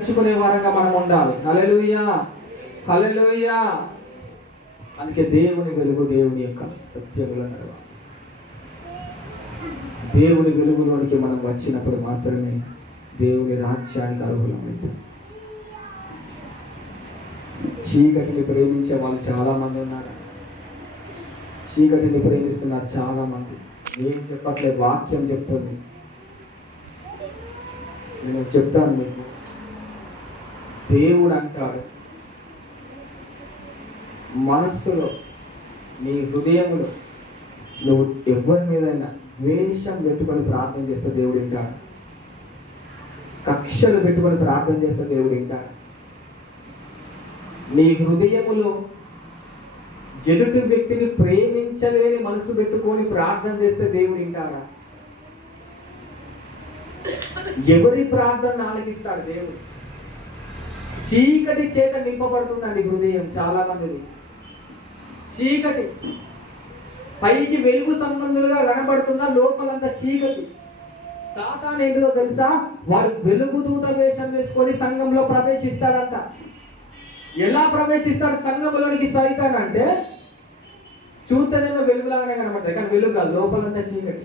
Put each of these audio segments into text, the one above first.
నేర్చుకునే వారంగా మనం ఉండాలి. హల్లెలూయా, హల్లెలూయా. అందుకే దేవుని వెలుగు, దేవుని యొక్క సత్యములో నడవాలి. దేవుని వెలుగులోనికి మనం వచ్చినప్పుడు మాత్రమే దేవుని రాజ్యానికి అర్హులమవుతాం. చీకటిని ప్రేమించే వాళ్ళు చాలా మంది ఉన్నారు. చీకటిని ప్రేమిస్తున్నారు చాలా మంది. నేను చెప్పట్లేదు, వాక్యం చెప్తుంది. నేను చెప్తాను మీకు. దేవుడు అంటాడు, మనస్సులో నీ హృదయములో నువ్వు ఎవరి మీదైనా ద్వేషం పెట్టుకొని ప్రార్థన చేస్తే దేవుడు వింటాడు. కక్షలు పెట్టుకొని ప్రార్థన చేస్తే దేవుడు వింటాడు. నీ హృదయములో ఎదుటి వ్యక్తిని ప్రేమించలేని మనసు పెట్టుకొని ప్రార్థన చేస్తే దేవుడు వింటాడా? ఎవరి ప్రార్థన ఆలకిస్తాడు దేవుడు? చీకటి చేత నింపబడుతుందండి హృదయం చాలా మందిది. చీకటి పైకి వెలుగు సంబంధులుగా కనబడుతున్నా లోపలంతా చీకటి. సాతాను ఏంటిదో తెలుసా? వాడు వెలుగు దూత వేషం వేసుకొని సంఘంలో ప్రవేశిస్తాడంట. ఎలా ప్రవేశిస్తాడు సంఘంలోనికి సైతాన్ అంటే? చూస్తేనేమో వెలుగులాగానే కనబడతాయి, కానీ వెలుగు కాదు, లోపలంతా చీకటి.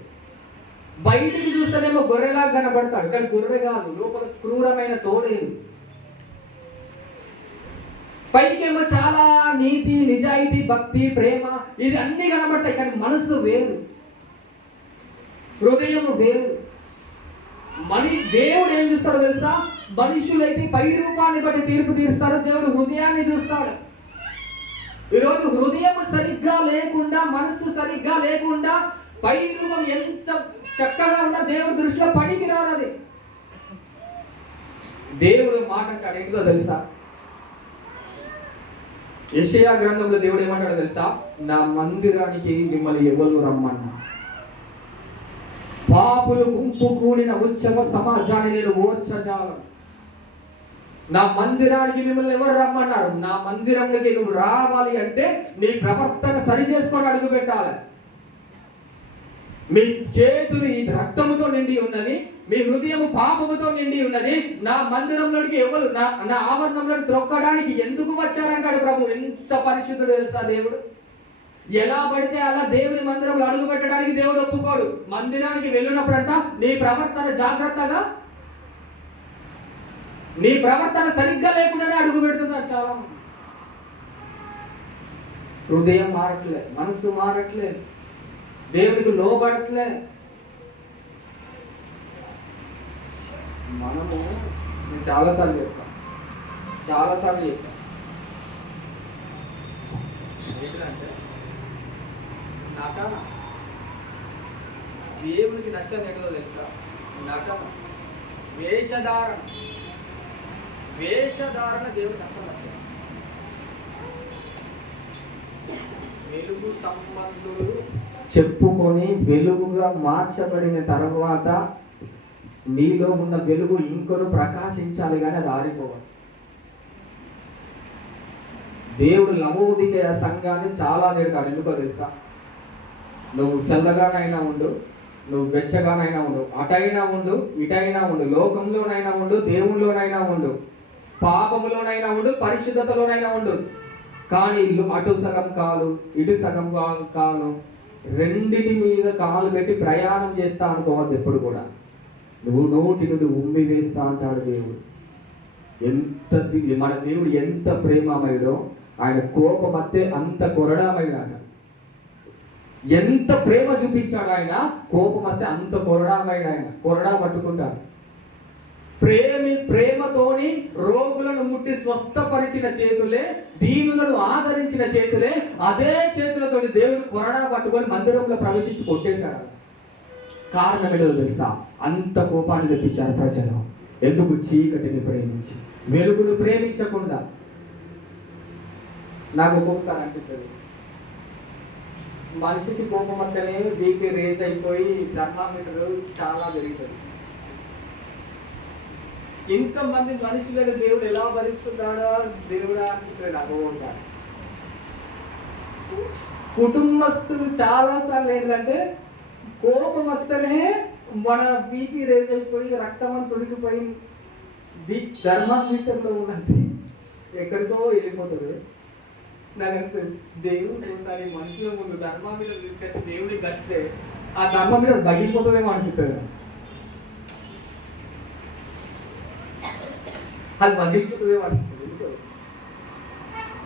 బయటికి చూస్తేనేమో గొర్రెలాగా కనబడతాడు, కానీ గొర్రె కాదు, లోపల క్రూరమైన తోడేలు. పైకేమో చాలా నీతి, నిజాయితీ, భక్తి, ప్రేమ ఇది అన్ని కనబడతాయి, కానీ మనసు వేరు, హృదయము వేరు. దేవుడు ఏం చూస్తాడో తెలుసా? మనుషులైతే పై రూపాన్ని బట్టి తీర్పు తీరుస్తారు, దేవుడు హృదయాన్ని చూస్తాడు. ఈరోజు హృదయం సరిగ్గా లేకుండా, మనసు సరిగ్గా లేకుండా పై రూపం ఎంత చక్కగా ఉన్నా దేవుడి దృష్టిలో పనికి రాదు. దేవుడు మాట అంటాడు ఏంటో తెలుసా? యెషయా గ్రంథంలో దేవుడు ఏమంటాడో తెలుసా? నా మందిరానికి మిమ్మల్ని ఎవరు రమ్మన్నా? పాపులు గుంపు కూడిన ఉత్సవ సమాజాన్ని నేను ఓర్చజాలను. నా మందిరానికి మిమ్మల్ని ఎవరు రమ్మన్నారు? నా మందిరంలోకి నువ్వు రావాలి అంటే నీ ప్రవర్తన సరి చేసుకొని అడుగు పెట్టాలి. మీ చేతులు ఈ రక్తముతో నిండి ఉన్నవి, మీ హృదయము పాపముతో నిండి ఉన్నది. నా మందిరంలోకి ఎవరు నా ఆవరణంలో త్రొక్కడానికి ఎందుకు వచ్చారంటాడు ప్రభు. ఎంత పరిశుద్ధుడు తెలుసా దేవుడు? ఎలా పడితే అలా దేవుని మందిరంలో అడుగు పెట్టడానికి దేవుడు ఒప్పుకోడు. మందిరానికి వెళ్ళినప్పుడంట నీ ప్రవర్తన జాగ్రత్తగా, నీ ప్రవర్తన సరిగ్గా లేకుండానే అడుగు పెడుతున్నారు చాలా మంది. హృదయం మారట్లే, మనసు మారట్లే, దేవుడికి లోబడట్లే. నేను చాలాసార్లు చెప్తాను ఏంటంటే నటన దేవుడికి నచ్చని ఏంటో తెలుసా? నటన, వేషధారణ దేవుడికి అసలు నచ్చదు. వెలుగు సంబంధులు చెప్పుకొని వెలుగుగా మార్చబడిన తర్వాత నీలో ఉన్న వెలుగు ఇంకొను ప్రకాశించాలి, కానీ అది ఆరిపోవాలి. దేవుడు లవోదికయ సంఘాన్ని చాలా నేర్తాడు. ఎందుకో తెలుసా? నువ్వు చల్లగానైనా ఉండు, నువ్వు వెచ్చగానైనా ఉండు, అటైనా ఉండు, ఇటైనా ఉండు, లోకంలోనైనా ఉండు, దేవుళ్ళలోనైనా ఉండు, పాపములోనైనా ఉండు, పరిశుద్ధతలోనైనా ఉండు, కానీ అటు సగం కాలు ఇటు సగం కాలు రెండిటి మీద కాలు పెట్టి ప్రయాణం చేస్తా అనుకోవద్దు. ఎప్పుడు కూడా నువ్వు నోటి నుండి ఉమ్మి వేస్తా అంటాడు దేవుడు. మన దేవుడు ఎంత ప్రేమమయుడో, ఆయన కోపం అత్తే అంత కొరడామయుడాట. ఎంత ప్రేమ చూపించాడు ఆయన, కోపం వస్తే అంత కొరడామయుడు. ఆయన కొరడా పట్టుకుంటాడు. ప్రేమతోని రోగులను ముట్టి స్వస్థపరిచిన చేతులే, దీనులను ఆదరించిన చేతులే, అదే చేతులతో దేవుడు కొరడా పట్టుకొని మందిరంలో ప్రవేశించి కొట్టేశాడు. కారణం ఏంటో తెలుసా? అంత కోపాన్ని తెప్పించారు ప్రజలు. ఎందుకు? చీకటిని ప్రేమించి వెలుగును ప్రేమించకుండా. నాకు ఒక్కొక్కసారి అనిపిస్తుంది, మనిషికి కోపం అంటేనే బీపీ రేజ్ అయిపోయి థర్మామీటర్ చాలా పెరుగుతుంది. ఇంతమంది మనుషులను దేవుడు ఎలా భరిస్తున్నాడో దేవుడా అనిపిస్తుంది నాకు ఒకసారి. కుటుంబస్తులు చాలాసార్లు ఏంటంటే కోపం వస్తేనే మన బీపీ రేజ్ అయిపోయి రక్తం అంతా ఉడికిపోయి ధర్మామీటర్లో ఉన్నది ఎక్కడికో వెళ్ళిపోతుంది. నాకు దేవుడు ఒకసారి మనుషుల ముందు ధర్మామీటర్ తీసుకొచ్చి దేవుడికి కట్టితే ఆ ధర్మామీటర్ తగ్గిపోతుందేమో అనిపిస్తుంది. అది పగిలిపోతుందేమో అనిపిస్తుంది.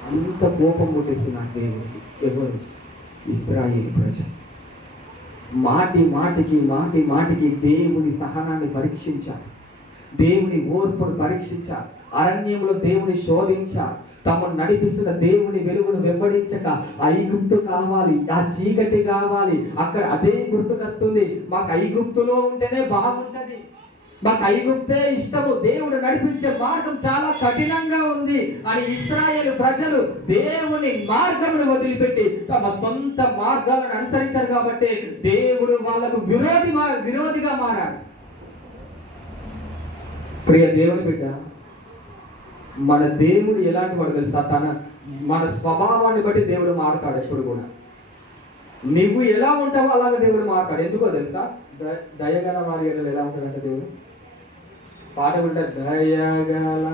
అంత కోపం పుట్టేసిన దేవుడికి ఎవరు? ఇశ్రాయేలు ప్రజలు. మాటి మాటికి దేవుని సహనాన్ని పరీక్షించారు, దేవుని ఓర్పును పరీక్షించారు, అరణ్యంలో దేవుని శోధించారు. తమను నడిపిస్తున్న దేవుని వెలుగును వెంబడించక ఐగుప్తు కావాలి, ఆ చీకటి కావాలి, అక్కడ అదే గుర్తుకొస్తుంది. మాకు ఐగుప్తులో ఉంటేనే బాగుంటది, మాకు ఐగుప్తే ఇష్టము, దేవుడు నడిపించే మార్గం చాలా కఠినంగా ఉంది అని ఇశ్రాయేలు ప్రజలు దేవుని మార్గమును వదిలిపెట్టి తమ సొంత మార్గాలను అనుసరించారు. కాబట్టి దేవుడు వాళ్ళకు విరోధిగా మారాడు. ప్రియ దేవుని బిడ్డ, మన దేవుడు ఎలాంటి వాడు తెలుసా? మన స్వభావాన్ని బట్టి దేవుడు మారుతాడు. ఎప్పుడు కూడా నువ్వు ఎలా ఉంటావో అలాగే దేవుడు మారుతాడు. ఎందుకో తెలుసా? దయగల వారి ఎలా ఉంటాడంటే దేవుడు పాట ఉంటా, దయగల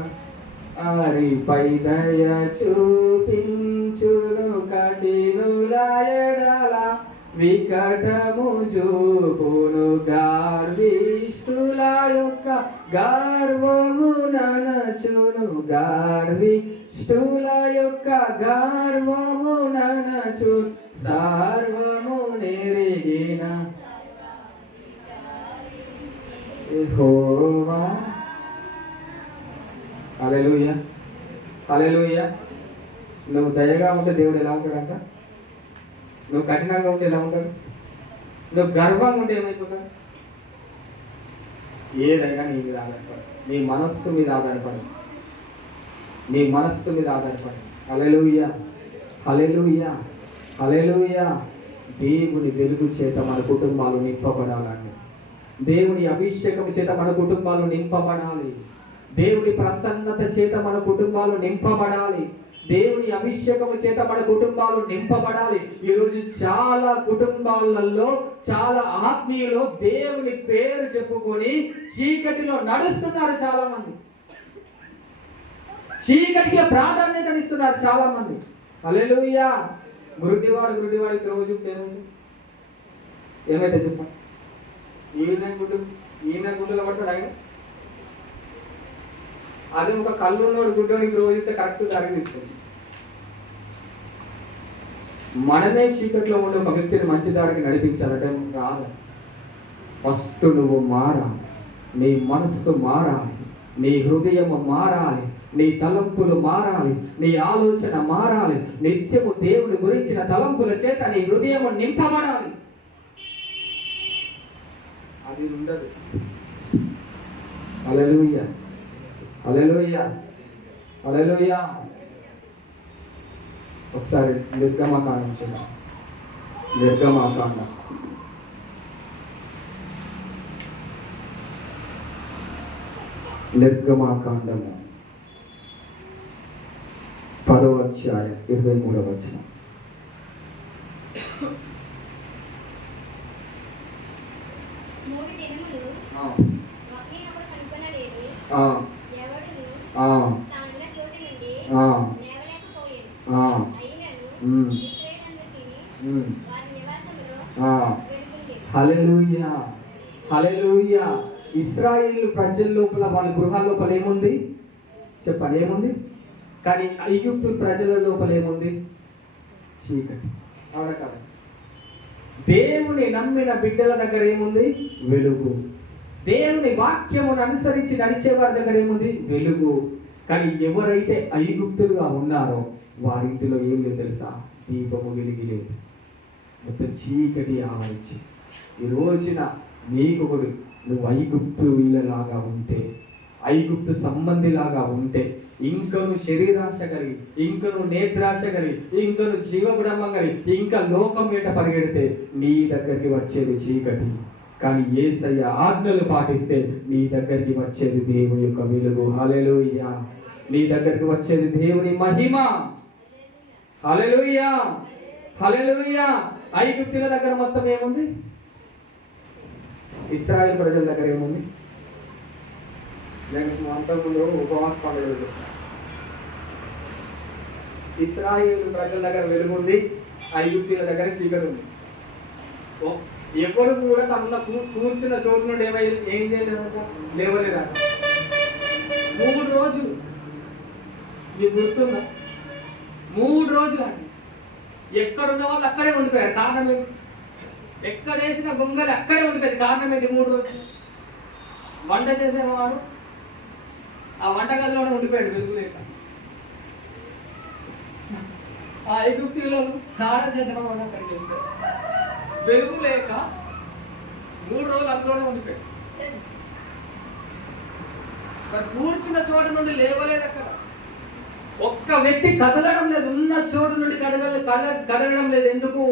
ఆరిపై దయ చూపించును కఠినులాయడల వికటము చూపును గార్విష్ఠుల యొక్క గర్వము ననచును, గార్విష్ఠుల యొక్క గర్వము ననచును, సర్వము నెరిగిన యెహోవా. హల్లెలూయా, హల్లెలూయా. నువ్వు దయగా ఉంటే దేవుడు ఎలా ఉంటాడంట? నువ్వు కఠినంగా ఉంటే ఎలా ఉంటాడు? నువ్వు గర్వంగా ఉంటే ఏమైపోతాడు? ఏదైనా నీ మీద ఆధారపడు, నీ మనస్సు మీద ఆధారపడు, నీ మనస్సు మీద ఆధారపడు. హల్లెలూయా, హల్లెలూయా, హల్లెలూయా. దేవుని వెలుగు చేత మన కుటుంబాలు నింపబడాలండి. దేవుని అభిషేకం చేత మన కుటుంబాలు నింపబడాలి. దేవుని ప్రసన్నత చేత మన కుటుంబాలు నింపబడాలి. దేవుని అభిషేకము చేత మన కుటుంబాలు నింపబడాలి. ఈరోజు చాలా కుటుంబాలలో, చాలా ఆత్మీయులు దేవుని పేరు చెప్పుకొని చీకటిలో నడుస్తున్నారు. చాలా మంది చీకటికి ప్రాధాన్యతనిస్తున్నారు చాలా మంది. హల్లెలూయా. గుడ్డివాడికి రోజు ఏమైతే చెప్పండి, ఈయన గుడ్డలో పడతాడు ఆయన. అదే ఒక కళ్ళు ఉన్నోడు గుడ్డోనికి రోజు కరెక్ట్ దారి తీస్తుంది. మనమే చీకట్లో ఉండే ఒక వ్యక్తిని మంచి దారికి నడిపించాలంటే రాదు. ఫస్ట్ నువ్వు మారాలి, నీ మనస్సు మారాలి, నీ హృదయం మారాలి, నీ తలంపులు మారాలి, నీ ఆలోచన మారాలి. నిత్యము దేవుని గురించిన తలంపుల చేత నీ హృదయం నింపబడాలి. అది ఉండదు. హల్లెలూయా, హల్లెలూయా, హల్లెలూయా. ఒకసారి నిర్గమకాండం చూద్దాం. నిర్గమకాండం నిర్గమకాండము 10వ అధ్యాయం 23వ వచనం. హల్లెలూయా, హల్లెలూయా. ఇశ్రాయేలు ప్రజల లోపల, వాళ్ళ గృహాల లోపల ఏముంది చెప్పండి? ఏముంది? కానీ ఐగుప్తు ప్రజల లోపల ఏముంది? చీకటి. అవునా కదా? దేవుని నమ్మిన బిడ్డల దగ్గర ఏముంది? వెలుగు. దేవుని వాక్యమును అనుసరించి నడిచే వారి దగ్గర ఏముంది? వెలుగు. కానీ ఎవరైతే ఐగుప్తులుగా ఉన్నారో వారింటిలో ఏం లేదు తెలుసా? దీపము వెలిగిలేదు, మొత్తం చీకటి ఆవరించి. ఈ రోజున నీకు నువ్వు ఐగుప్తు వీళ్ళలాగా ఉంటే, ఐగుప్తు సంబంధిలాగా ఉంటే, ఇంకను శరీరాశ కలిగి, ఇంకను నేత్రాశ కలిగి, ఇంకను జీవబుడంబం కలిగి, ఇంకా లోకం వెంట పరిగెడితే నీ దగ్గరికి వచ్చేది చీకటి. కానీ యేసయ్య ఆజ్ఞలు పాటిస్తే నీ దగ్గరికి వచ్చేది దేవుని యొక్క వెలుగు. హల్లెలూయా. నీ దగ్గరికి వచ్చేది దేవుని మహిమ. హల్లెలూయా, హల్లెలూయా. ఐగుప్తుల దగ్గర మొత్తం ఏముంది? ఇశ్రాయేలు ప్రజల దగ్గర ఏముంది? నేను అంతకుముందు ఉపవాస పండుగ చెప్తాను. ఇశ్రాయేలు ప్రజల దగ్గర వెలుగుంది, ఐగుప్తీయుల దగ్గర చీకటి ఉంది. ఎప్పుడు కూడా తన కూర్చున్న చోటు నుండి ఏం చేయలేదంట, లేవలేదంట. 3 రోజులు, మీకు గుర్తుందా? 3 రోజులు అండి. ఎక్కడున్న వాళ్ళు అక్కడే ఉండిపోయారు. కారణం ఏంటి? ఎక్కడేసిన గొంగలి అక్కడే ఉండిపోయింది. కారణం ఏంటి? 3 రోజులు వంట చేసేవాడు ఆ వంటగదిలోనే ఉండిపోయాడు వెలుగు లేక. ఆ ఐగుప్తీయులు స్నానం చేద్దామని అక్కడికి వెళ్ళిపోయాడు, వెలుగు లేక 3 రోజులు అందులోనే ఉండిపోయాడు. కూర్చున్న చోటు నుండి లేవలేదు. అక్కడ ఒక్క వ్యక్తి కదలడం లేదు, ఉన్న చోటు నుండి కదలడం లేదు. ఎందుకు?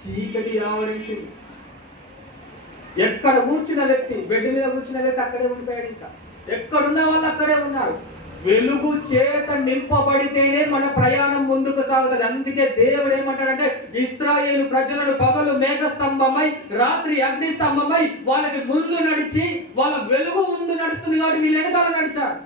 చీకటి ఆవరించింది. ఎక్కడ కూర్చున్న వ్యక్తి, బెడ్ మీద కూర్చున్న వ్యక్తి అక్కడే ఉండిపోయాడు. ఇంకా ఎక్కడున్న వాళ్ళు అక్కడే ఉన్నారు. వెలుగు చేత నింపబడితేనే మన ప్రయాణం ముందుకు సాగుతుంది. అందుకే దేవుడు ఏమంటాడంటే, ఇశ్రాయేలు ప్రజలను పగలు మేఘస్తంభమై రాత్రి అగ్ని స్తంభమై వాళ్ళకి ముందు నడిచి, వాళ్ళ వెలుగు ముందు నడుస్తుంది కాబట్టి వీళ్ళు వెనకాల నడిచారు.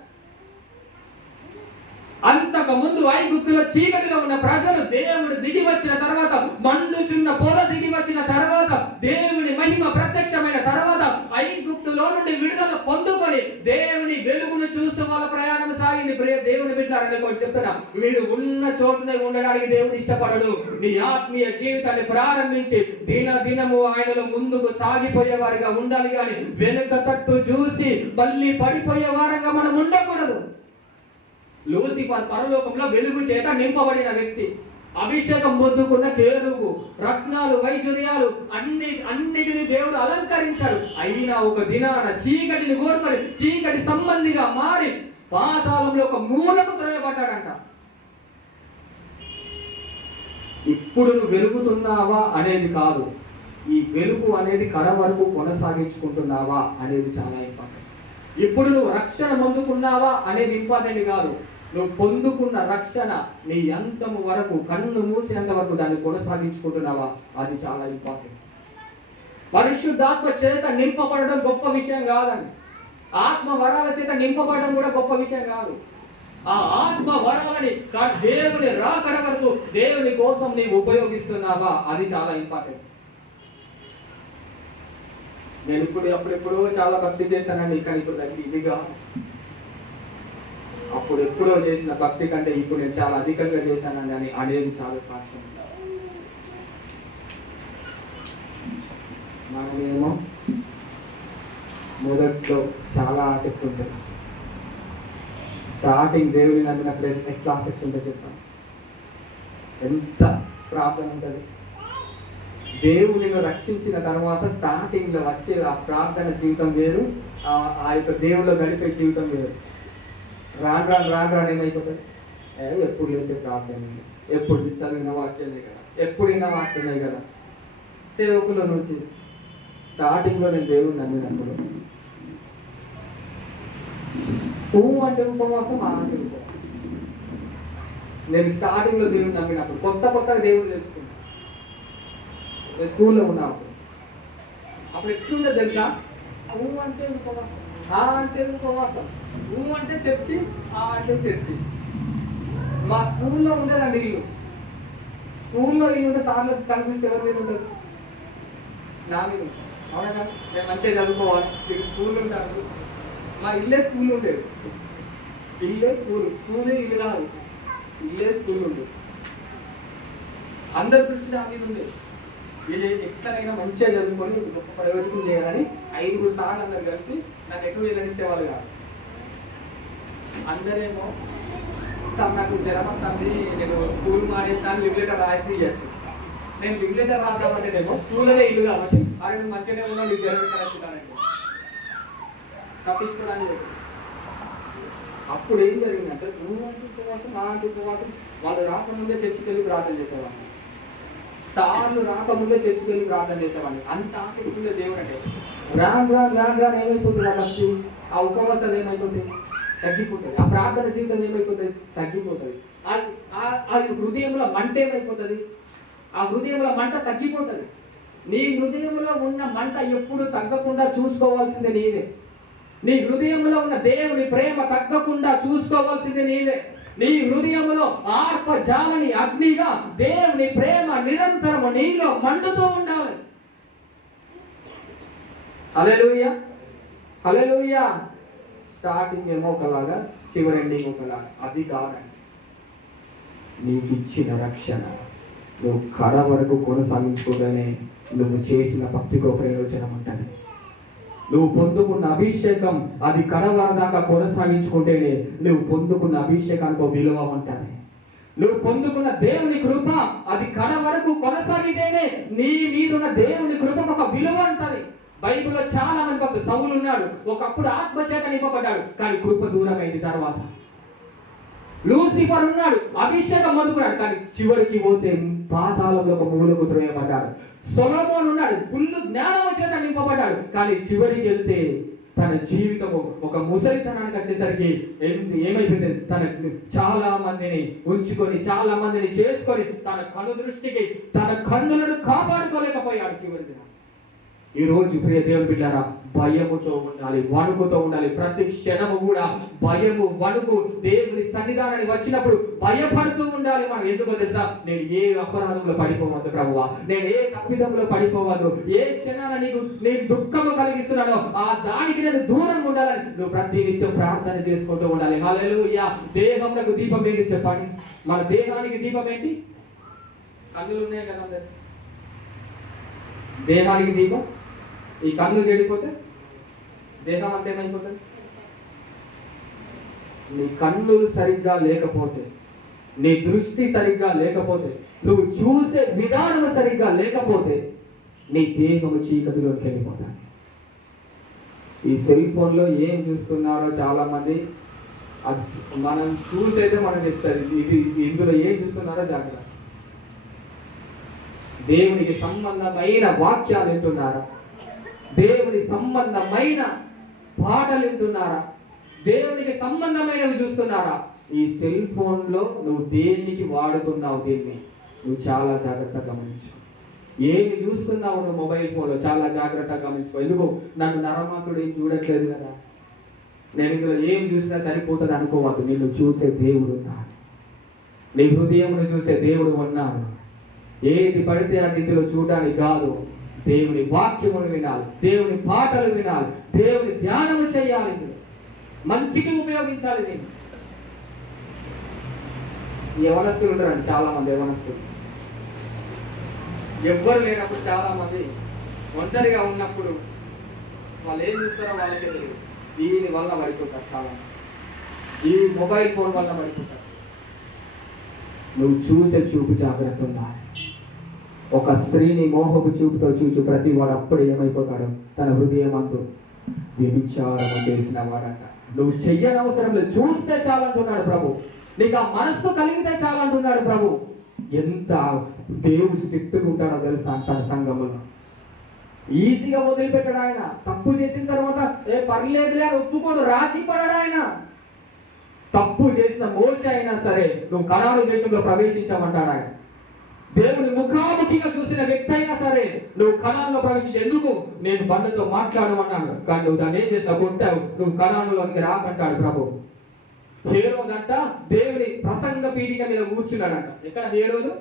అంతకు ముందు ఐగుప్తులో చీకటిలో ఉన్న ప్రజలు దేవుడు దిగి వచ్చిన తర్వాత, మండుచున్న పొల దిగి వచ్చిన తర్వాత, దేవుని మహిమ ప్రత్యక్షమైన తర్వాత ఐగుప్తులో నుండి విడుదల పొందుకొని దేవుని వెలుగును చూస్తూ వాళ్ళ ప్రయాణం సాగింది. దేవుని బిడ్డలారని కూడా చెప్తున్నా, మీరు ఉన్న చోటునే ఉండడానికి దేవుడు ఇష్టపడడు. మీ ఆత్మీయ జీవితాన్ని ప్రారంభించి దినదినము ఆయనలో ముందుకు సాగిపోయే వారిగా ఉండాలి కానీ వెనుక తట్టు చూసి మళ్ళీ పడిపోయే వారంగా మనం ఉండకూడదు. లూసిఫర్ పరలోకంలో వెలుగు చేత నింపబడిన వ్యక్తి, అభిషేకం పొందుకున్న కేరువు, రత్నాలు, వైజూర్యాలు అన్నిటిని దేవుడు అలంకరించాడు. అయినా ఒక దినాన చీకటిని కోరుకొని చీకటి సంబంధిగా మారి పాతాళంలో ఒక మూలకు త్రోయబడ్డాడంట. ఇప్పుడు నువ్వు వెలుగుతున్నావా అనేది కాదు, ఈ వెలుగు అనేది కడ వరకు కొనసాగించుకుంటున్నావా అనేది చాలా ఇంపార్టెంట్. ఇప్పుడు నువ్వు రక్షణ పొందుకున్నావా అనేది ఇంపార్టెంట్ కాదు, నువ్వు పొందుకున్న రక్షణ నీ అంతము వరకు, కన్ను మూసేంత వరకు దాన్ని కొనసాగించుకుంటున్నావా అది చాలా ఇంపార్టెంట్. పరిశుద్ధాత్మ చేత నింపబడడం గొప్ప విషయం కాదండి. ఆత్మ వరాల చేత నింపబడడం కూడా గొప్ప విషయం కాదు. ఆ ఆత్మ వరాలని దేవుని రాకడ వరకు దేవుని కోసం నీవు ఉపయోగిస్తున్నావా అది చాలా ఇంపార్టెంట్. నేను అప్పుడెప్పుడో చాలా భక్తి చేశానండి, కానీ ఇప్పుడు ఇదిగా అప్పుడు ఎప్పుడో చేసిన భక్తి కంటే ఇప్పుడు నేను చాలా అధికంగా చేశానండి అని అనేది చాలా సాక్ష్యం. మనమేమో మొదట్లో చాలా ఆసక్తి ఉంటుంది. స్టార్టింగ్ దేవుని నమ్మినప్పుడు ఎట్లా ఆసక్తి ఉంటుందో చెప్తాను. ఎంత ప్రార్థన ఉంటుంది. దేవునిలో రక్షించిన తర్వాత స్టార్టింగ్ లో వచ్చే ఆ ప్రార్థన జీవితం వేరు, ఆ యొక్క దేవుళ్ళు గడిపే జీవితం వేరు. రాను ఏమైపోతుంది, ఎప్పుడు చేసే ప్రార్థన, ఎప్పుడు చదివిన వాక్యమే కదా, ఎప్పుడు విన్న వాక్యమే కదా. సేవకుల నుంచి స్టార్టింగ్ లో నేను దేవుని నమ్మినప్పుడు అంటే ఉపవాసం, అంటే ఉపవాసం. నేను స్టార్టింగ్ లో దేవుని నమ్మినప్పుడు కొత్తగా దేవుని తెలుసుకున్నాను. నేను స్కూల్లో ఉన్నప్పుడు అప్పుడు ఎట్లుందో తెలుసా, అంటే ఉపవాసం, అంటే ఉపవాసం, అంటే చర్చి, అంటే చర్చి. మా స్కూల్లో ఉండేదండి ఇల్లు. స్కూల్లో ఇల్లు ఉంటే సార్లు కనిపిస్తే ఎవరి మీద ఉంటుంది, నా మీద ఉంటుంది. అవునా కదా, నేను మంచిగా చదువుకోవాలి, స్కూల్ ఉంటాను. మా ఇల్లే స్కూల్ ఉండేది, ఇల్లే స్కూలే ఇల్లు కాదు, ఇల్లే స్కూల్ ఉండేది. అందరి దృష్టి నా మీద ఉండేది. వీళ్ళు ఎక్కడైనా మంచిగా చదువుకొని గొప్ప ప్రయోజనం చేయాలని 5 సార్లు అందరు కలిసి నాకు ఎటు వెళ్ళనిచ్చేవాళ్ళు కాదు. అందరేమో సార్ నాకు జ్వరం వస్తుంది, నేను స్కూల్ మానేసాను, లివ్ లెటర్ రాసి ఇవ్వచ్చు. నేను లివ్ లెటర్ రాద్దామంటేనేమో స్కూల్లోనే ఇల్లు కాబట్టి అరే నువ్వు మంచిగానే ఉన్నావు, నీకు జ్వరం ఎక్కడ తప్పించుకోవడానికి. అప్పుడు ఏం జరిగిందంటే నువ్వు అంటే ఉపవాసం, నా అంటే ఉపవాసం. వాళ్ళు రాకముందే చర్చికి వెళ్ళి ప్రార్థన చేసేవాళ్ళు, సార్లు రాకముందే చర్చికి వెళ్ళి ప్రార్థన చేసేవాళ్ళు. అంత ఆసక్తి ఉండే దేవుడు అంటే రాను ఏమైపోతుంది, ఆ భక్తి, ఆ ఉపవాసాలు ఏమైపోతుంది, తగ్గిపోతుంది. ఆ ప్రార్థన జీవితం ఏమైపోతుంది, తగ్గిపోతుంది. ఆ హృదయంలో మంట ఏమైపోతుంది, ఆ హృదయంలో మంట తగ్గిపోతుంది. నీ హృదయంలో ఉన్న మంట ఎప్పుడు తగ్గకుండా చూసుకోవాల్సిందే నీవే. నీ హృదయంలో ఉన్న దేవుని ప్రేమ తగ్గకుండా చూసుకోవాల్సింది నీవే. నీ హృదయంలో ఆర్పజాలని అగ్నిగా దేవుని ప్రేమ నిరంతరము నీలో మండుతూ ఉండాలి. హల్లెలూయా, హల్లెలూయా. స్టార్టింగ్ ఏమో ఒకలాగా, చివరి ఎండింగ్ ఒకలాగా. అది కాదండి. నీకు ఇచ్చిన రక్షణ నువ్వు కడ వరకు కొనసాగించుకోగానే నువ్వు చేసిన భక్తికో ప్రయోజనం ఉంటుంది. నువ్వు పొందుకున్న అభిషేకం అది కడవర దాకా కొనసాగించుకుంటేనే నువ్వు పొందుకున్న అభిషేకానికి ఒక విలువ ఉంటుంది. నువ్వు పొందుకున్న దేవుని కృప అది కడ వరకు కొనసాగితేనే నీ మీద ఉన్న దేవుని కృపకు ఒక విలువ ఉంటుంది. బైబిల్లో చాలా మంది భక్తులు, సౌలు ఉన్నాడు, ఒకప్పుడు ఆత్మచేత నింపబడ్డాడు, కానీ కృప దూరం అయింది. తర్వాత లూసిఫర్ ఉన్నాడు, అభిషేకం పొందుకున్నాడు, కానీ చివరికి పోతే పాతాళంలో ఒక మూలకు త్రోయబడ్డాడు. సొలొమోను ఉన్నాడు, ఫుల్ జ్ఞానం చేత నింపబడ్డాడు, కానీ చివరికి వెళ్తే తన జీవితము ఒక ముసలితనానికి వచ్చేసరికి ఏమైపోయింది? తన చాలా మందిని ఉంచుకొని, చాలా మందిని చేసుకొని, తన కను దృష్టికి తన కన్నులను కాపాడుకోలేకపోయాడు చివరి దినం. ఈ రోజు ప్రియ దేవుని బిడ్డలారా, భయముతో ఉండాలి, వణుకుతో ఉండాలి. ప్రతి క్షణము కూడా భయము, వణుకు. దేవుని సన్నిధానానికి వచ్చినప్పుడు భయపడుతూ ఉండాలి మనం. ఎందుకో తెలుసా? నేను ఏ అపరాధంలో పడిపోవద్దు ప్రభువా, నేను ఏ తప్పిదంలో పడిపోవద్దు, ఏ క్షణాన నేను దుఃఖము కలిగిస్తున్నానో ఆ దానికి నేను దూరంగా ఉండాలని నువ్వు ప్రతి నిత్యం ప్రార్థన చేసుకుంటూ ఉండాలి. హల్లెలూయా. దేహమునకు దీపం ఏంటి చెప్పండి? మన దేహానికి దీపం ఏంటి? కన్నులు ఉన్నాయి కదా అందరు. దేహానికి దీపం. ఈ కన్ను చెడిపోతే దేహం అంతా ఏమైపోతుంది? నీ కన్నులు సరిగ్గా లేకపోతే, నీ దృష్టి సరిగ్గా లేకపోతే, నువ్వు చూసే విధానం సరిగ్గా లేకపోతే నీ దేహము చీకటిలోకి వెళ్ళిపోతాయి. ఈ సెల్ ఫోన్లో ఏం చూస్తున్నారో చాలా మంది, అది మనం చూసేదే మనకు చెప్తుంది. ఇది ఇందులో ఏం చూస్తున్నారో జాగ్రత్త. దేవునికి సంబంధమైన వాక్యాలు వింటున్నారా? దేవుని సంబంధమైన పాటలు వింటున్నారా? దేవునికి సంబంధమైనవి చూస్తున్నారా? ఈ సెల్ ఫోన్లో నువ్వు దేనికి వాడుతున్నావు, దీన్ని నువ్వు చాలా జాగ్రత్తగా గమనించు. ఏమి చూస్తున్నావు నువ్వు మొబైల్ ఫోన్లో చాలా జాగ్రత్తగా గమనించుకో. ఎందుకు? నన్ను నరమాకుడు ఏం చూడట్లేదు కదా, నేను ఇందులో ఏం చూసినా సరిపోతుంది అనుకోవద్దు. నిన్ను చూసే దేవుడు ఉన్నాడు, నీ హృదయమును చూసే దేవుడు ఉన్నాడు. ఏది పడితే ఆ ఇందులో చూడడానికి కాదు, దేవుని వాక్యమును వినాలి, దేవుని పాటలు వినాలి, దేవుని ధ్యానము చేయాలి, మంచికి ఉపయోగించాలి. నేను యవనస్తులు ఉంటారండి, చాలా మంది యవనస్తులు. ఎవ్వరు లేనప్పుడు చాలా మంది ఒంటరిగా ఉన్నప్పుడు వాళ్ళు ఏం చూస్తారో వాళ్ళకే తెలియదు. దీని వల్ల పడిపోతారు చాలా మంది, ఈ మొబైల్ ఫోన్ వల్ల పడిపోతారు. నువ్వు చూసే చూపు జాగ్రత్త ఉండాలి. ఒక స్త్రీని మోహపు చూపుతో చూచు ప్రతి వాడు అప్పుడు ఏమైపోతాడు? తన హృదయం అంటూ వ్యభిచారము చేసిన వాడంట. నువ్వు చెయ్యనవసరం లేదు, చూస్తే చాలంటున్నాడు ప్రభు. నీకు ఆ మనస్సు కలిగితే చాలంటున్నాడు ప్రభు. ఎంత దేవుడు స్ట్రిక్ట్గా ఉంటాడో తెలుసా తన సంఘములో. ఈజీగా వదిలిపెట్టాడు ఆయన. తప్పు చేసిన తర్వాత పర్లేదులే అని ఒప్పుకోడు, రాజీ పడాడు ఆయన. తప్పు చేసిన మోసే అయినా సరే నువ్వు కనాను దేశంలో ప్రవేశించామంటాడు ఆయన. దేవుని ముఖాముఖిగా చూసిన వ్యక్తి అయినా సరే నువ్వు కణాల్లో ప్రవేశించి, ఎందుకు? నేను బండతో మాట్లాడమన్నాను, కానీ నువ్వు దాన్ని ఏం చేసావు? కొట్టావు, నువ్వు కణాల్లోనికి రాకంటాడు ప్రభు. హేరోదంట దేవుని ప్రసంగ పీఠిక మీద కూర్చున్నాడంట. ఎక్కడ హేరోదు?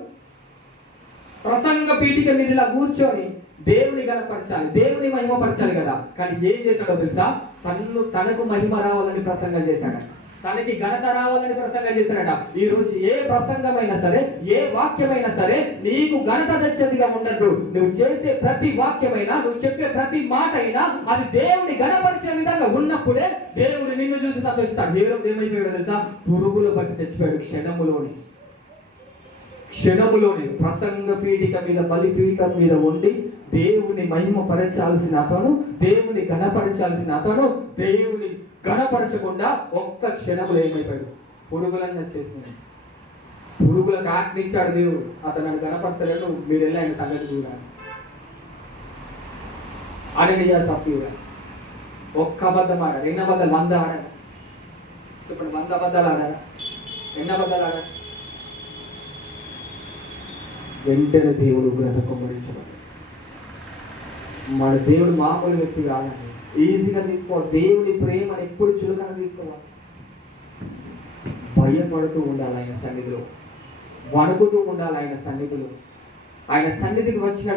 ప్రసంగ పీఠిక మీద ఇలా కూర్చొని దేవుని గణపరచాలి, దేవుని మహిమపరచాలి కదా. కానీ ఏం చేశాడో తెలుసా? తనకు మహిమ రావాలని ప్రసంగం చేశాడట, తనకి ఘనత రావాలని ప్రసంగం చేశాడట. ఈ రోజు ఏ ప్రసంగమైనా సరే, ఏ వాక్యమైనా సరే నీకు ఘనత తెచ్చేదిగా ఉండద్దు. నువ్వు చేసే ప్రతి వాక్యమైనా, నువ్వు చెప్పే ప్రతి మాట అయినా అది దేవుని ఘనపరిచే విధంగా ఉన్నప్పుడే దేవుడు నిన్ను చూసి సంతోషిస్తాడు. ఏ రోజు ఏమైపోయాడు తెలుసా? పురుగులు బట్టి చచ్చిపోయాడు క్షణములోనే. ప్రసంగ పీఠిక మీద, బలిపీఠం మీద ఉండి దేవుని మహిమ పరచాల్సిన అతను, దేవుని ఘనపరచాల్సిన అతను దేవుని గణపరచకుండా ఒక్క క్షణములు ఏమైపోయాడు? పురుగులను వచ్చేసినాడు. పురుగులకు ఆజ్ఞించాడు దేవుడు, అతను నన్ను గణపరచలేడు, మీరు వెళ్ళి ఆయన సంగతి చూడాలి. అడగయ్యా సప్యూరా, ఒక్క అబద్ధం ఆడారు, ఎన్ని అబద్ధాలు? 100 ఆడారు. చెప్పండి, 100 అబద్ధాలు ఆడారు, ఎన్ని అబద్ధాలు ఆడారు? వెంటనే దేవుడు ఉగ్రత కుమ్మరించబడ్డాడు. మన దేవుడు మామూలు వ్యక్తి కాదండి. ఈజీగా తీసుకోవాలి. దేవుని ప్రేమను ఎప్పుడు చులకన తీసుకోవాలి. భయపడుతూ ఉండాలి ఆయన సన్నిధిలో, వణుకుతూ ఉండాలి ఆయన సన్నిధిలో. ఆయన సన్నిధికి వచ్చిన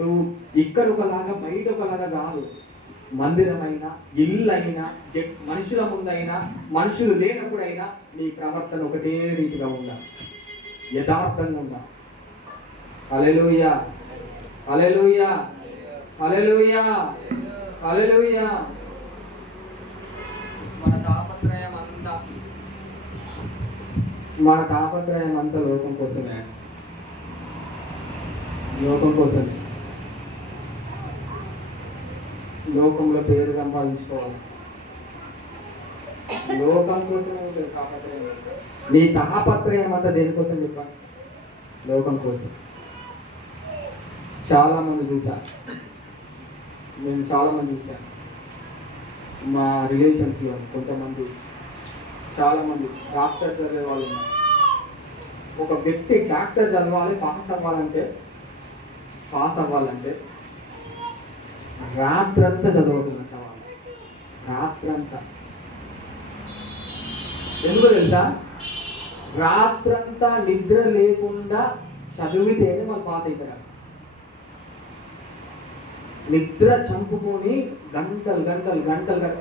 నువ్వు ఇక్కడ ఒకలాగా బయట ఒకలాగా కాదు. మందిరమైనా, ఇల్లు అయినా, మనుషుల ముందైనా, మనుషులు లేనప్పుడైనా నీ ప్రవర్తన ఒకటే రీతిగా ఉండాలి, యథార్థంగా ఉండాలి. హల్లెలూయా, హల్లెలూయా, హల్లెలూయా, హల్లెలూయా. మన తాపత్రయం అంతా లోకం కోసమే, లోకం కోసమే. లోకంలో పేరు సంపాదించుకోవాలి, లోకం కోసమే ఉంటుంది తాపత్రయం. నీ తాపత్రయం అంతా దేనికోసం చెప్పాలి? లోకం కోసం. చాలామంది చూశాను, నేను చాలామంది చూశాను మా రిలేషన్స్లో. కొంతమంది చాలామంది డాక్టర్ చదివే వాళ్ళు ఉన్నారు. ఒక వ్యక్తి డాక్టర్ చదవాలి, పాస్ అవ్వాలంటే రాత్రంతా చదవగలంట వాళ్ళు, రాత్రంతా. ఎందుకు తెలుసా? రాత్రంతా నిద్ర లేకుండా చదివితేనే వాళ్ళు పాస్ అవుతారు. నిద్ర చంపుకొని గంటలు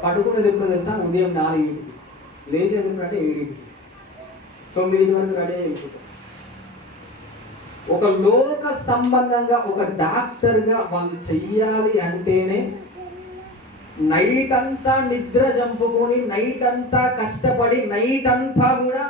పడుకునేది ఎప్పుడు తెలుసా? ఉదయం 4కి, లేచేది ఎప్పుడంటే 7కి, 9 వరకు రెడీ అయిపోతారు. ఒక లోక సంబంధంగా ఒక డాక్టర్గా వాళ్ళు చెయ్యాలి అంటేనే నైట్ అంతా నిద్ర చంపుకొని, నైట్ అంతా కష్టపడి, నైట్ అంతా కూడా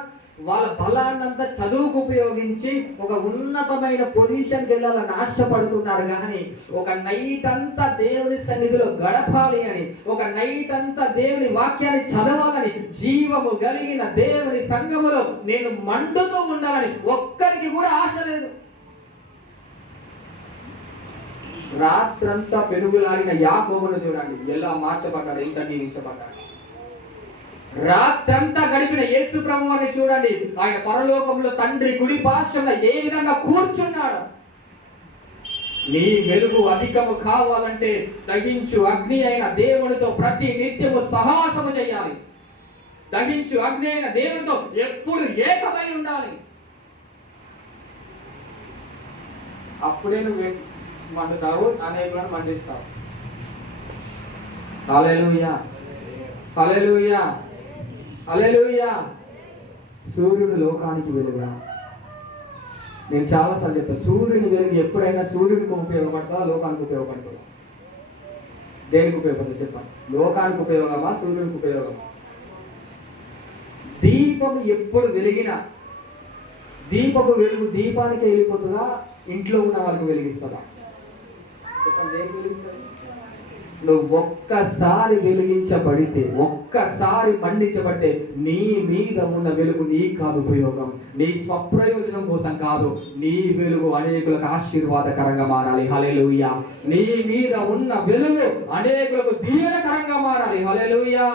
వాళ్ళ బలాన్నంతా చదువుకు ఉపయోగించి ఒక ఉన్నతమైన పొజిషన్కి వెళ్ళాలని ఆశపడుతున్నారు. కానీ ఒక నైట్ అంతా దేవుని సన్నిధిలో గడపాలి అని, ఒక నైట్ అంతా దేవుని వాక్యాన్ని చదవాలని, జీవము కలిగిన దేవుని సంఘములో నేను మండుతూ ఉండాలని ఒక్కరికి కూడా ఆశ లేదు. రాత్రంతా పెనుగులాడిన యాకోబును చూడండి, ఎలా మార్చబడ్డాడు, ఎంత దీవించబడ్డాడు. రాత్రంతా గడిపిన యేసు ప్రభువుని చూడండి, ఆయన పరలోకంలో తండ్రి కుడి పార్శ్వంలో ఏ విధంగా కూర్చున్నాడు. నీ వెలుగు అధికము కావాలంటే దహించు అగ్ని అయిన దేవునితో ప్రతి నిత్యము సహవాసము చేయాలి. దహించు అగ్ని అయిన దేవునితో ఎప్పుడు ఏకమై ఉండాలి. అప్పుడే నువ్వు మండుతావు, అనేకులను మండిస్తావు. హల్లెలూయా, హల్లెలూయా, హల్లెలూయా. సూర్యుడు లోకానికి వెలుగా. నేను చాలాసార్లు చెప్తాను, సూర్యుని వెలుగు ఎప్పుడైనా సూర్యుడికి ఉపయోగపడుతుందా, లోకానికి ఉపయోగపడుతుందా? దేనికి ఉపయోగపడుతుంది చెప్పండి? లోకానికి ఉపయోగమా, సూర్యునికి ఉపయోగమా? దీపం ఎప్పుడు వెలిగినా దీపపు వెలుగు దీపానికి వెళ్ళిపోతుందా, ఇంట్లో ఉన్న వాళ్ళకి వెలిగిస్తుందా? చెప్పండి, దేనికి వెలిగిస్తుంది? నువ్వు ఒక్కసారి వెలిగించబడితే, ఒక్కసారి మండించబడితే నీ మీద ఉన్న వెలుగు నీకు కాదు ఉపయోగం, నీ స్వప్రయోజనం కోసం కాదు. నీ వెలుగు అనేకులకు ఆశీర్వాదకరంగా మారాలి. హల్లెలూయా. నీ మీద ఉన్న వెలుగు అనేకులకు దీవెనకరంగా మారాలి. హల్లెలూయా.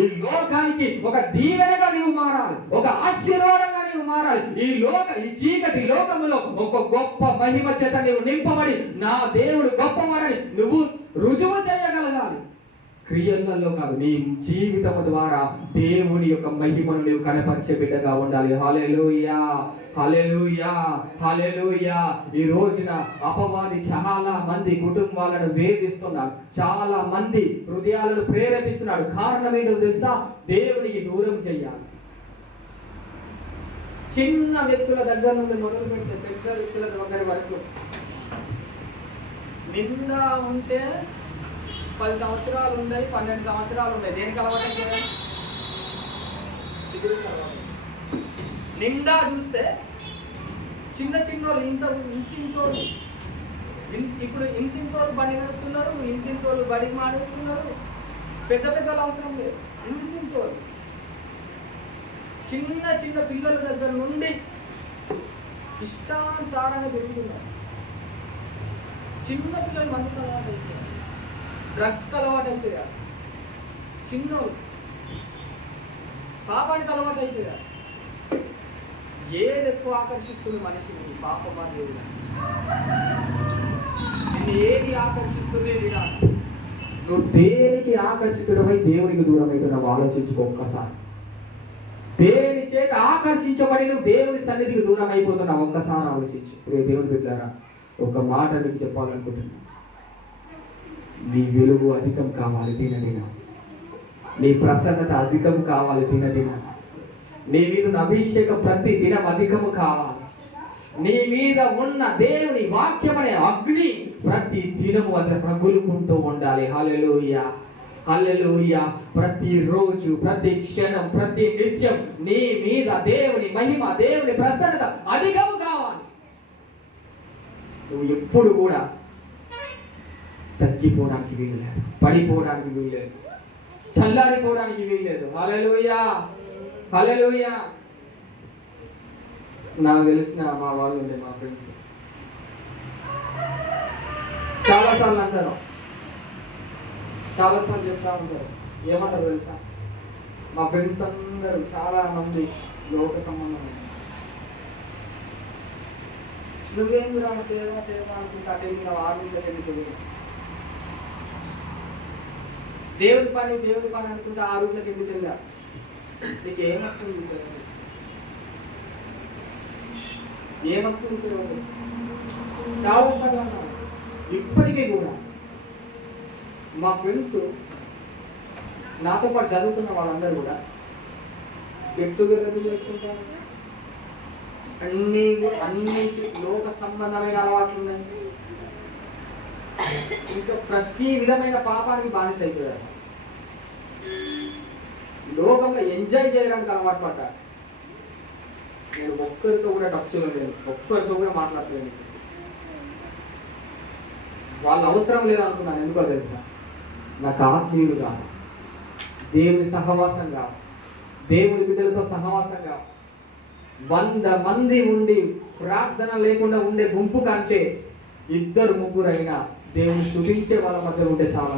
ఈ లోకానికి ఒక దీవెనగా నీవు మారాలి, ఒక ఆశీర్వాదంగా నీవు మారాలి. ఈ చీకటి లోకములో ఒక గొప్ప మహిమ చేత నీవు నింపబడి, నా దేవుడు గొప్పవాడని నువ్వు రుజువు చేయగలగాలి. క్రియలలో కాదు, నీ జీవితం ద్వారా దేవుని యొక్క మహిమను నీవు కనపరిచే బిడ్డగా ఉండాలి. హల్లెలూయా, హల్లెలూయా, హల్లెలూయా. ఈ రోజున అపవాది చాలా మంది కుటుంబాలను వేధిస్తున్నాడు, చాలా మంది హృదయాలను ప్రేరేపిస్తున్నాడు. కారణం ఏంటో తెలుసా? దేవునికి దూరం చేయాలి. చిన్న వ్యక్తుల దగ్గర నుండి మొదలు పెడితే పెద్ద వ్యక్తుల దగ్గర వరకు నిండా ఉంటే 10 సంవత్సరాలు ఉన్నాయి, 12 సంవత్సరాలు ఉన్నాయి. దేనికి అలవాటు? నిండా చూస్తే చిన్న వాళ్ళు ఇంటింతోళ్ళు ఇప్పుడు ఇంటింతోళ్ళు బండి నడుపుతున్నారు, ఇంటింతోళ్ళు బడికి మానేస్తున్నారు. పెద్దలు అవసరం లేదు, ఇంటింతోళ్ళు చిన్న పిల్లల దగ్గర నుండి ఇష్టానుసారంగా తిరుగుతున్నారు. చిన్న పిల్లలు మందుకు అలవాటు అవుతారు, డ్రగ్స్కి అలవాటు అవుతారు, చిన్నోళ్ళు పాపానికి అలవాటు అవుతారు. ఏది ఎక్కువ ఆకర్షిస్తుంది మనిషిని? పాపమా దేవుడా? నిన్ను ఏది ఆకర్షిస్తుంది? విధానం. నువ్వు దేనికి ఆకర్షితుడమై దేవునికి దూరం అవుతున్నావు ఆలోచించుకో ఒక్కసారి. దేని చేత ఆకర్షించబడి నువ్వు దేవుని సన్నిధికి దూరం అయిపోతున్నావు ఒక్కసారి ఆలోచించు. రే దేవుని బిడ్డారా, ఒక మాట నీకు చెప్పాలనుకుంటున్నా. నీ వెలుగు అధికం కావాలి దినదిన. నీ ప్రసన్నత అధికం కావాలి దినదిన. నీ మీద ఉన్న అభిషేకం ప్రతి దినం అధికము కావాలి. నీ మీద ఉన్న దేవుని వాక్యం అనే అగ్ని ప్రతి దినము అది రగులుకుంటూ ఉండాలి. హల్లెలూయా, హల్లెలూయా. ప్రతిరోజు, ప్రతి క్షణం, ప్రతి నిత్యం నీ మీద దేవుని మహిమ, దేవుని ప్రసన్నత అధికము కావాలి. నువ్వు ఎప్పుడు కూడా తగ్గిపోవడానికి వీల్లేదు, పడిపోవడానికి వీల్లేదు, చల్లారిపోవడానికి వీల్లేదు. హల్లెలూయా, హల్లెలూయా. నాకు తెలిసిన మా వాళ్ళు ఉండే మా ఫ్రెండ్స్ చాలాసార్లు అంటారు, చాలాసార్లు చెప్తా ఉంటారు. ఏమంటారు తెలుసా? మా ఫ్రెండ్స్ అందరూ చాలా మంది లోక సంబంధమైన, నువ్వేం రా సేవ సేవ అనుకుంటా అంటే నా ఆర్మీలోకి వెళ్ళిపోయింది. దేవుడి పని అనుకుంటే ఆ రూట్లోకి ఎందుకు వెళ్ళా? నీకు ఏమొస్తుంది సేవ? ఏమొస్తుంది సేవ? చాలాసార్లు అన్నారు. ఇప్పటికీ కూడా మా ఫ్రెండ్స్, నాతో పాటు చదువుకున్న వాళ్ళందరూ కూడా గెట్ టుగెదర్ చేసుకుంటారు. అన్ని లోక సంబంధమైన అలవాట్లు ఉన్నాయి. ఇంకా ప్రతి విధమైన పాపానికి బానిస అయిపోయారు. లోకంలో ఎంజాయ్ చేయడానికి అలవాటు పడ్డారు. నేను ఒక్కరితో కూడా టచ్లో లేను, ఒక్కరితో కూడా మాట్లాడలేను. వాళ్ళ అవసరం లేదనుకున్నాను. ఎందుకో తెలుసా? నాకు ఆత్మీయులు కాదు, దేవుని సహవాసం కాదు, దేవుడి బిడ్డలతో సహవాసం కాదు. 100 మంది ఉండి ప్రార్థన లేకుండా ఉండే గుంపు కంటే 2-3 అయినా దేవుని స్తుతించే వాళ్ళ మధ్య ఉంటే చాలా.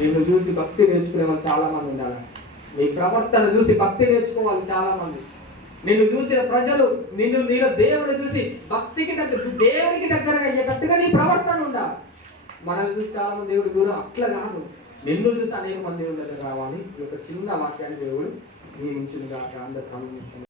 నిన్ను చూసి భక్తి నేర్చుకునే వాళ్ళు చాలా మంది ఉండాలి. నీ ప్రవర్తన చూసి భక్తి నేర్చుకోవాలి చాలా మంది. నిన్ను చూసిన ప్రజలు నీలో దేవుని చూసి దేవునికి దగ్గరగా అయ్యేటట్టుగా నీ ప్రవర్తన ఉండాలి. మనల్ని చూసి చాలా మంది దేవుడు దూరం, అట్లా కాదు. నిన్ను చూసి అనేక మంది దేవుని దగ్గర రావాలి. ఈ యొక్క చిన్న వాక్యాన్ని దేవుడు దీవించును గాక. అందరూ కలుగుతుంది.